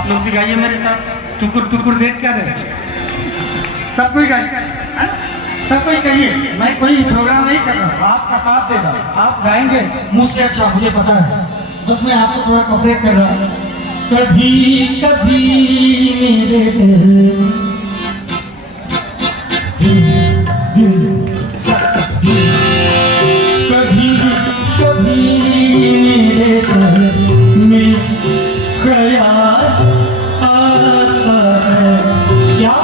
आप लोग भी गाइए मेरे साथ, टुकुर टुकुर देख क्या रहे। सब कोई गाइए, सब कोई कहिए, मैं कोई प्रोग्राम नहीं कर रहा हूँ, आपका साथ देगा, आप गाएंगे मुझसे अच्छा, मुझे पता है, बस मैं आपको थोड़ा कॉपरेट कर रहा हूँ। कभी कभी मेरे दिल कभी कभी मेरे दिल में ख्याल आता है क्या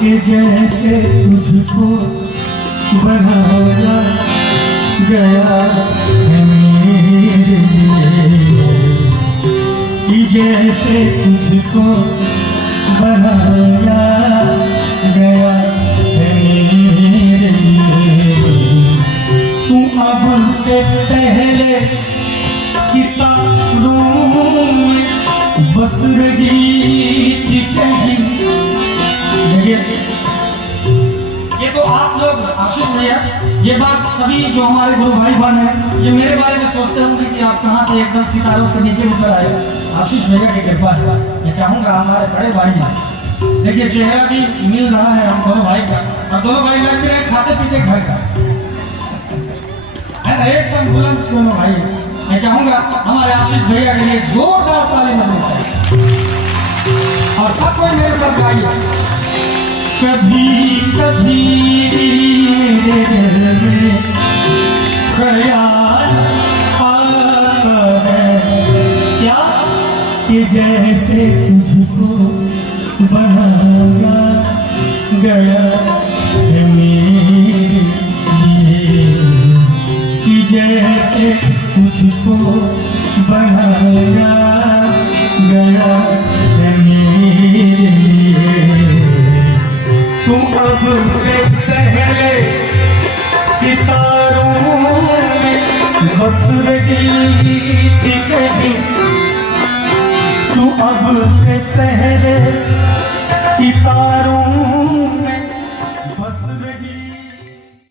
कि जैसे तुझको बनाया गया है मेरे लिए, कि जैसे तुझको बनाया गया है मेरे लिए। तू अब से पहले सितारों में बस रही थी कहीं। ये तो आप लोग आशीष भैया, ये बात सभी जो हमारे गुरु भाई बहन हैं, ये मेरे बारे में सोचते होंगे कि आप कहाँ थे, एकदम सितारों से नीचे उतर आए। आशीष भैया की कृपा है। मैं चाहूंगा हमारे बड़े भाई हैं, देखिए चेहरा भी मिल रहा है हम दोनों भाई का, और दोनों भाई लग भी रहे खाते पीते घर का है ना, एकदम बुलंद दोनों भाई। मैं चाहूंगा हमारे आशीष भैया के लिए जोरदार ताली बजाएं और सब कोई मेरे साथ गाइए। कभी कभी मेरे दिल में ख्याल आता है क्या कि जैसे तुझको बनाया गया है मेरे लिए, कि जैसे तुझको बनाया गया है मेरे लिए। तू अब से पहले सितारों में बस रही थी कहीं। तू अब से पहले सितारों में